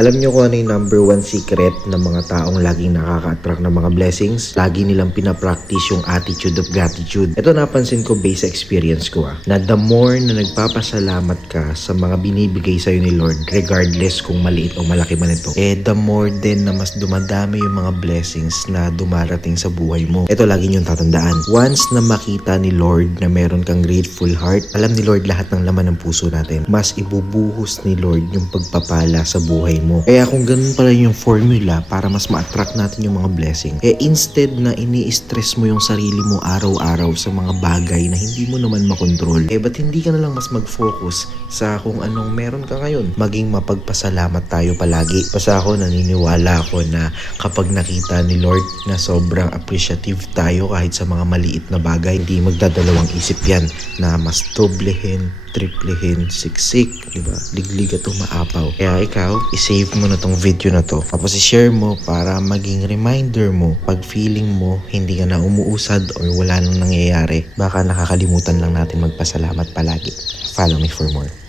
Alam nyo kung ano yung number one secret ng mga taong laging nakaka-attract ng mga blessings? Lagi nilang pinapractice yung attitude of gratitude. Ito napansin ko based sa experience ko na the more na nagpapasalamat ka sa mga binibigay sa'yo ni Lord, regardless kung maliit o malaki man ito, the more din na mas dumadami yung mga blessings na dumarating sa buhay mo. Ito lagi niyong tatandaan. Once na makita ni Lord na meron kang grateful heart, alam ni Lord lahat ng laman ng puso natin. Mas ibubuhos ni Lord yung pagpapala sa buhay mo. Kaya kung ganun pala yung formula para mas ma-attract natin yung mga blessing, instead na ini-stress mo yung sarili mo araw-araw sa mga bagay na hindi mo naman makontrol, ba't hindi ka na lang mas mag-focus sa kung anong meron ka ngayon? Maging mapagpasalamat tayo palagi. Basta ako naniniwala ako na kapag nakita ni Lord na sobrang appreciative tayo kahit sa mga maliit na bagay, hindi magdadalawang isip yan na mas doblehin, triplehin, siksik, diba? Liglig at umaapaw. Kaya ikaw, isave mo na tong video na to. Tapos i-share mo para maging reminder mo pag feeling mo hindi ka na umuusad or wala nang nangyayari. Baka nakakalimutan lang natin magpasalamat palagi. Follow me for more.